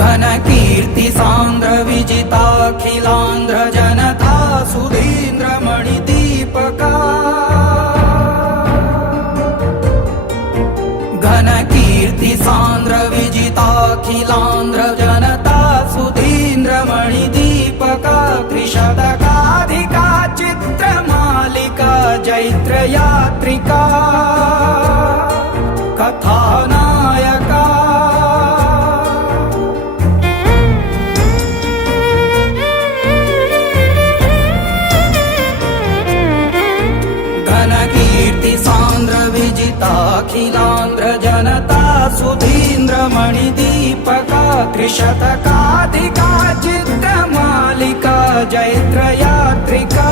घन कीर्ति सांद्र विजिताखिलांध्र जनता सुधींद्र मणिदीपका घन कीर्ति सांद्र विजिताखिलांध्र जनता सुधींद्र मणिदीपका त्रिशतकाधिका चित्रमालिका जैत्र यात्रिका कथानायका घन कीर्ति सांद्र विजिताखिलांध्र जनता सुधींद्र मणिदीपका त्रिशतकाधिका चित्रमालिका जैत्र यात्रिका